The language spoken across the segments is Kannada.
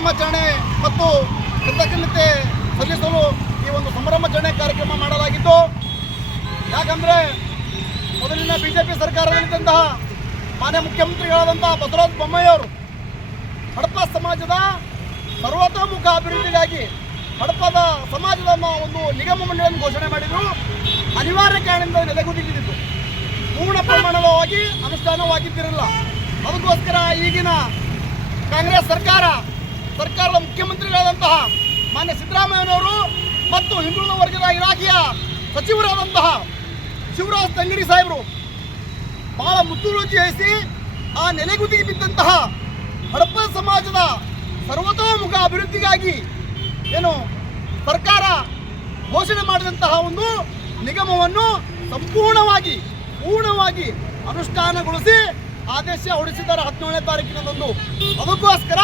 ಸಂಭ್ರಮಾಚರಣೆ ಮತ್ತು ಕೃತಜ್ಞತೆ ಸಲ್ಲಿಸಲು ಈ ಒಂದು ಸಂಭ್ರಮಾಚರಣೆ ಕಾರ್ಯಕ್ರಮ ಮಾಡಲಾಗಿದ್ದು, ಯಾಕಂದರೆ ಮೊದಲಿನ ಬಿಜೆಪಿ ಸರ್ಕಾರದಲ್ಲಿದ್ದಂತಹ ಮಾನ್ಯ ಮುಖ್ಯಮಂತ್ರಿಗಳಾದಂತಹ ಬಸವರಾಜ ಬೊಮ್ಮಾಯಿಯವರು ಹಡಪ ಸಮಾಜದ ಸರ್ವತೋಮುಖ ಅಭಿವೃದ್ಧಿಗಾಗಿ ಹಡಪದ ಸಮಾಜದ ಒಂದು ನಿಗಮ ಮಂಡಳಿಯನ್ನು ಘೋಷಣೆ ಮಾಡಿದರು. ಅನಿವಾರ್ಯ ಕಾರಣದಿಂದ ನೆಲೆಗುದಿಗಿದ್ದು ಪೂರ್ಣ ಪ್ರಮಾಣವಾಗಿ ಅನುಷ್ಠಾನವಾಗಿದ್ದಿರಲಿಲ್ಲ. ಅದಕ್ಕೋಸ್ಕರ ಈಗಿನ ಕಾಂಗ್ರೆಸ್ ಸರ್ಕಾರದ ಮುಖ್ಯಮಂತ್ರಿಗಳಾದಂತಹ ಮಾನ್ಯ ಸಿದ್ದರಾಮಯ್ಯನವರು ಮತ್ತು ಹಿಂದುಳಿದ ವರ್ಗದ ಇಲಾಖೆಯ ಸಚಿವರಾದಂತಹ ಶಿವರಾಜ್ ತಂಗಡಿ ಸಾಹೇಬರು ಬಹಳ ಮುತುವರ್ಜಿ ವಹಿಸಿ ಆ ನೆಲೆಗುದಿಗೆ ಬಿದ್ದಂತಹ ಹಡಪ ಸಮಾಜದ ಸರ್ವತೋಮುಖ ಅಭಿವೃದ್ಧಿಗಾಗಿ ಏನು ಸರ್ಕಾರ ಘೋಷಣೆ ಮಾಡಿದಂತಹ ಒಂದು ನಿಗಮವನ್ನು ಪೂರ್ಣವಾಗಿ ಅನುಷ್ಠಾನಗೊಳಿಸಿ ಆದೇಶ ಹೊರಡಿಸಿದ್ದಾರೆ 17ನೇ ತಾರೀಕಿನಂದು. ಅದಕ್ಕೋಸ್ಕರ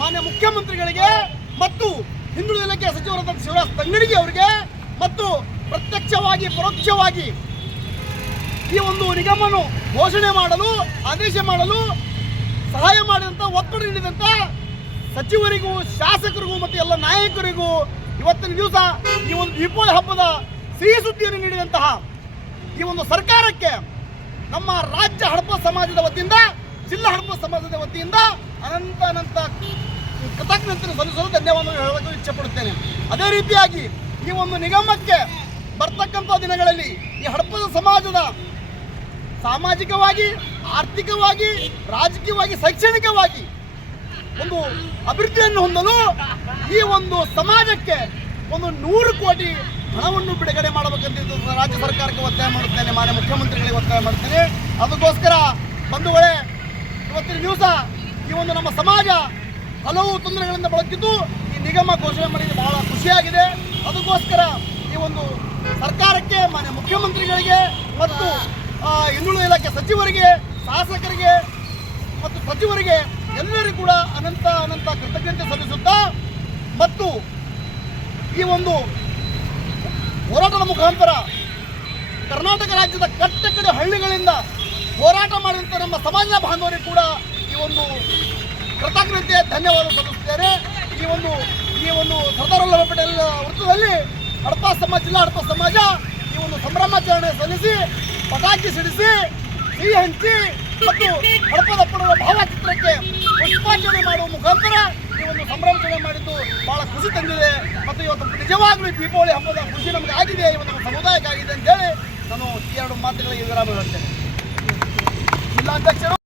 ಮಾನ್ಯ ಮುಖ್ಯಮಂತ್ರಿಗಳಿಗೆ ಮತ್ತು ಹಿಂದುಳಿದ ಇಲಾಖೆಯ ಸಚಿವರಾದ ಶಿವರಾಜ್ ತಂಗಡಿಗೆ ಅವರಿಗೆ ಮತ್ತು ಪ್ರತ್ಯಕ್ಷವಾಗಿ ಪರೋಕ್ಷವಾಗಿ ಈ ಒಂದು ನಿಗಮವನ್ನು ಘೋಷಣೆ ಮಾಡಲು ಆದೇಶ ಮಾಡಲು ಸಹಾಯ ಮಾಡಿದಂಥ ಒತ್ತಡ ನೀಡಿದಂಥ ಸಚಿವರಿಗೂ ಶಾಸಕರಿಗೂ ಮತ್ತು ಎಲ್ಲ ನಾಯಕರಿಗೂ ಇವತ್ತಿನ ದಿವಸ ಈ ಒಂದು ದೀಪಾವಳಿ ಹಬ್ಬದ ಸಿಹಿ ಸುದ್ದಿಯನ್ನು ನೀಡಿದಂತಹ ಈ ಒಂದು ಸರ್ಕಾರಕ್ಕೆ ನಮ್ಮ ರಾಜ್ಯ ಹಡಪ ಸಮಾಜದ ವತಿಯಿಂದ, ಜಿಲ್ಲಾ ಹಡಪ ಸಮಾಜದ ವತಿಯಿಂದ ಅನಂತ ಕೃತಜ್ಞತೆ ಸಲ್ಲಿಸಲು ಧನ್ಯವಾದ ಹೇಳಲು ಇಚ್ಛೆಪಡುತ್ತೇನೆ. ಅದೇ ರೀತಿಯಾಗಿ ಈ ಒಂದು ನಿಗಮಕ್ಕೆ ಬರ್ತಕ್ಕಂಥ ದಿನಗಳಲ್ಲಿ ಈ ಹಡಪದ ಸಮಾಜದ ಸಾಮಾಜಿಕವಾಗಿ, ಆರ್ಥಿಕವಾಗಿ, ರಾಜಕೀಯವಾಗಿ, ಶೈಕ್ಷಣಿಕವಾಗಿ ಒಂದು ಅಭಿವೃದ್ಧಿಯನ್ನು ಹೊಂದಲು ಈ ಒಂದು ಸಮಾಜಕ್ಕೆ ಒಂದು 100 ಕೋಟಿ ಹಣವನ್ನು ಬಿಡುಗಡೆ ಮಾಡಬೇಕಂತ ರಾಜ್ಯ ಸರ್ಕಾರಕ್ಕೆ ಒತ್ತಾಯ ಮಾಡುತ್ತೇನೆ, ಮಾನ್ಯ ಮುಖ್ಯಮಂತ್ರಿಗಳಿಗೆ ಒತ್ತಾಯ ಮಾಡ್ತೇನೆ. ಅದಕ್ಕೋಸ್ಕರ ಬಂಧುಗಳೇ, ಇವತ್ತಿನ ದಿವಸ ಈ ಒಂದು ನಮ್ಮ ಸಮಾಜ ಹಲವು ತೊಂದರೆಗಳಿಂದ ಬಳಲಿದ್ದು ಈ ನಿಗಮ ಘೋಷಣೆ ಮಾಡಿದ್ದು ಬಹಳ ಖುಷಿಯಾಗಿದೆ. ಅದಕ್ಕೋಸ್ಕರ ಈ ಒಂದು ಸರ್ಕಾರಕ್ಕೆ, ಮಾನ್ಯ ಮುಖ್ಯಮಂತ್ರಿಗಳಿಗೆ ಮತ್ತು ಹಿಂದುಳಿದ ಇಲಾಖೆ ಸಚಿವರಿಗೆ, ಶಾಸಕರಿಗೆ ಮತ್ತು ಸಚಿವರಿಗೆ ಎಲ್ಲರಿಗೂ ಕೂಡ ಅನಂತ ಕೃತಜ್ಞತೆ ಸಲ್ಲಿಸುತ್ತಾ ಮತ್ತು ಈ ಒಂದು ಹೋರಾಟದ ಮುಖಾಂತರ ಕರ್ನಾಟಕ ರಾಜ್ಯದ ಕಟ್ಟಕಡೆ ಹಳ್ಳಿಗಳಿಂದ ಹೋರಾಟ ಮಾಡಿದಂಥ ನಮ್ಮ ಸಮಾಜದ ಬಾಂಧವರಿಗೆ ಕೂಡ ಈ ಒಂದು ಕೃತಜ್ಞತೆ ಧನ್ಯವಾದ ಸಲ್ಲಿಸುತ್ತೇನೆ. ಈ ಒಂದು ಸರ್ದಾರ್ ವಲ್ಲಭ ಪಟೇಲ್ ವೃತ್ತದಲ್ಲಿ ಜಿಲ್ಲಾ ಹಡಪ ಸಮಾಜ ಈ ಒಂದು ಸಂಭ್ರಮಾಚರಣೆ ಸಲ್ಲಿಸಿ, ಪಟಾಕಿ ಸಿಡಿಸಿ, ಸಿಹಿ ಹಂಚಿ ಮತ್ತು ಹಡಪದ ಪಡುವ ಭಾವಚಿತ್ರಕ್ಕೆ ಪುಷ್ಪಾರ್ಚನೆ ಮಾಡುವ ಮುಖಾಂತರ ಈ ಒಂದು ಸಂಭ್ರಮಾಚರಣೆ ಮಾಡಿದ್ದು ಬಹಳ ಖುಷಿ ತಂದಿದೆ. ಮತ್ತು ಇವತ್ತು ನಿಜವಾಗಲೂ ದೀಪಾವಳಿ ಹಬ್ಬದ ಖುಷಿ ನಮಗೆ ಆಗಿದೆ, ಇವತ್ತು ನಮ್ಮ ಸಮುದಾಯಕ್ಕಾಗಿದೆ ಅಂತೇಳಿ ನಾನು ಈ 2 ಮಾತುಗಳಿಗೆ ವಿರಾಮ ಹೇಳ್ತೇನೆ. ಜಿಲ್ಲಾಧ್ಯಕ್ಷರು